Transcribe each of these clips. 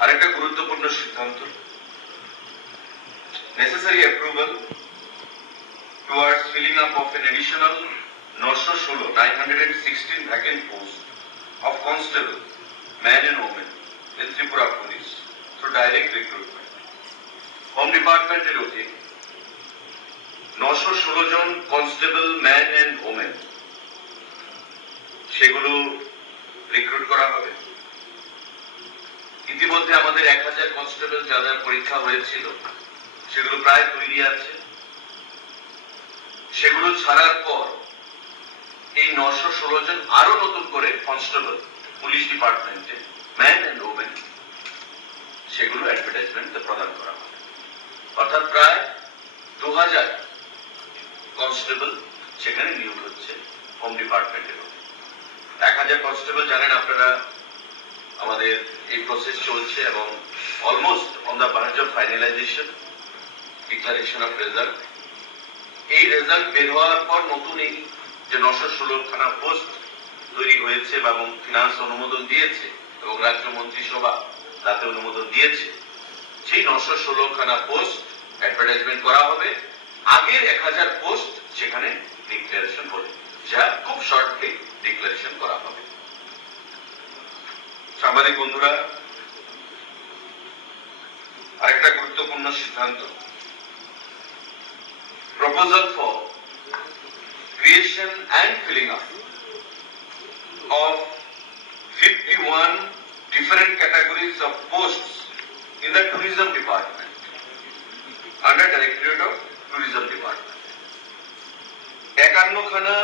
আরেকটা গুরুত্বপূর্ণ সিদ্ধান্ত। Necessary approval towards filling up of an additional নশো ষোলো nine hundred sixteen vacant post of constable man and women in Tripura police through direct recruitment home ডিপার্টমেন্টের অধীন নশো ষোলো জন কনস্টেবল ম্যান এন্ড ওমেন সেগুলো রিক্রুট করা হবে। ইতিমধ্যে আমাদের এক হাজার কনস্টেবল যাদের পরীক্ষা হয়েছিল, সেগুলো প্রায় তৈরি আছে। সেগুলো ছাড়ার পর এই নশো ষোলো জন আরও নতুন করে কনস্টেবল পুলিশ ডিপার্টমেন্টে ম্যান অ্যান্ড ওমেন সেগুলো অ্যাডভার্টাইজমেন্ট প্রদান করা হবে অর্থাৎ প্রায় দু হাজার কনস্টেবল সেখানে নিয়োগ হচ্ছে হোম ডিপার্টমেন্টের এক হাজার কনস্টেবল জানেন আপনারা আমাদের এই প্রসেস চলছে এবং almost on the verge of finalization declaration of result এই রেজাল্ট বের হওয়ার পর নতুন এই যে নশো ষোলো খানা পোস্ট তৈরি হয়েছে এবং ফিনান্স অনুমোদন দিয়েছে এবং রাজ্য মন্ত্রিসভা তাতে অনুমোদন দিয়েছে, সেই নশো ষোলো খানা পোস্ট অ্যাডভার্টাইজমেন্ট করা হবে। আগের এক হাজার পোস্ট সেখানে ডিক্লারেশন হবে যা খুব শর্টলি ডিক্লারেশন করা হবে। সাংবাদিক বন্ধুরা আরেকটা গুরুত্বপূর্ণ সিদ্ধান্ত proposal for creation and filling up of 51 different categories of posts in the tourism department under directorate of tourism department একান্নখানা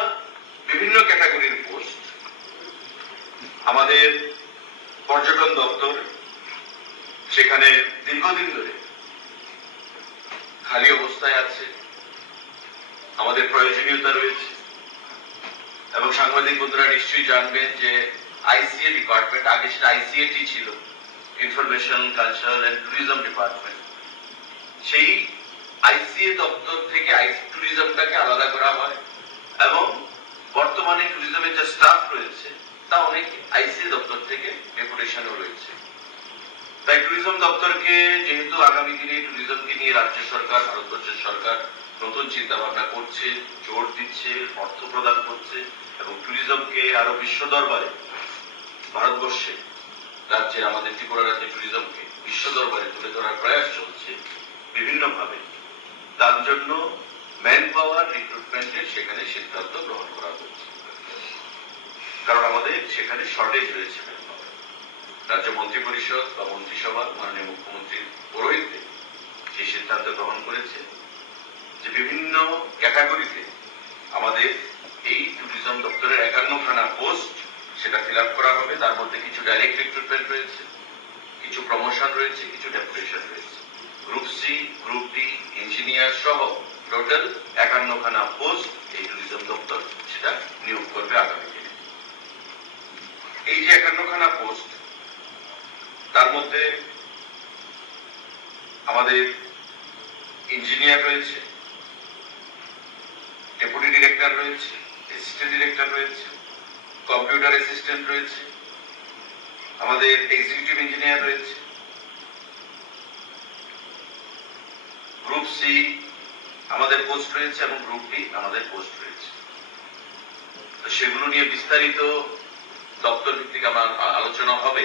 বিভিন্ন ক্যাটাগরির পোস্ট আমাদের পর্যটন দপ্তর, সেখানে দীর্ঘদিন ধরে খালি অবস্থায় আছে, আমাদের প্রয়োজনীয়তা রয়েছে, এবং সাংবাদিক বন্ধুরা নিশ্চয়ই জানবেন যে আইসিএ ডিপার্টমেন্ট আগে সেটা আইসিএটি ছিল information culture and tourism department সেই আইসিএ দপ্তর থেকে আইসি ট্যুরিজমটাকে আলাদা করা হয় এবং বর্তমানে ট্যুরিজমের যে স্টাফ রয়েছে তা অনেক আইসিএ দপ্তর থেকে ডেপুটেশনও রয়েছে। তাই ট্যুরিজম দপ্তরকে যেহেতু আগামী দিনে ট্যুরিজমকে নিয়ে রাজ্য সরকার, ভারতবর্ষের সরকার নতুন চিন্তা ভাবনা করছে, জোর দিচ্ছে, অর্থ প্রদান করছে এবং ট্যুরিজমকে আরও বিশ্ব দরবারে, ভারতবর্ষে, রাজ্যের আমাদের ত্রিপুরা রাজ্যের ট্যুরিজমকে বিশ্ব দরবারে তুলে ধরার প্রয়াস চলছে বিভিন্নভাবে। তার জন্য ম্যান পাওয়ার রিক্রুটমেন্টের সেখানে সিদ্ধান্ত গ্রহণ করা হয়েছে কারণ আমাদের সেখানে শর্টেজ রয়েছে। ম্যান রাজ্য মন্ত্রী পরিষদ বা মন্ত্রিসভা মাননীয় মুখ্যমন্ত্রীর পৌরোহিত্যে সেই সিদ্ধান্ত গ্রহণ করেছে যে বিভিন্ন ক্যাটাগরিতে আমাদের এই ট্যুরিজম দপ্তরের একান্নখানা পোস্ট সেটা ফিল করা হবে। তার মধ্যে কিছু ডাইরেক্ট রিক্রুটমেন্ট রয়েছে, কিছু প্রমোশন রয়েছে, কিছু ডেপুটেশন রয়েছে। Group C group D engineer সহ টোটাল একান্নখানা পোস্ট এই ট্যুরিজম দপ্তর সেটা নিয়োগ করবে আগামী দিনে। এই যে একান্নখানা পোস্ট তার মধ্যে আমাদের ইঞ্জিনিয়ার রয়েছে ডেপুটি ডিরেক্টর রয়েছে অ্যাসিস্ট্যান্ট ডিরেক্টর রয়েছে কম্পিউটার অ্যাসিস্ট্যান্ট রয়েছে, আমাদের এক্সিকিউটিভ ইঞ্জিনিয়ার রয়েছে। গ্রুপ সি আমাদের পোস্ট রয়েছে এবং গ্রুপ ডি আমাদের পোস্ট রয়েছে। তো সেগুলো নিয়ে বিস্তারিত দপ্তর ভিত্তিক আমার আলোচনা হবে।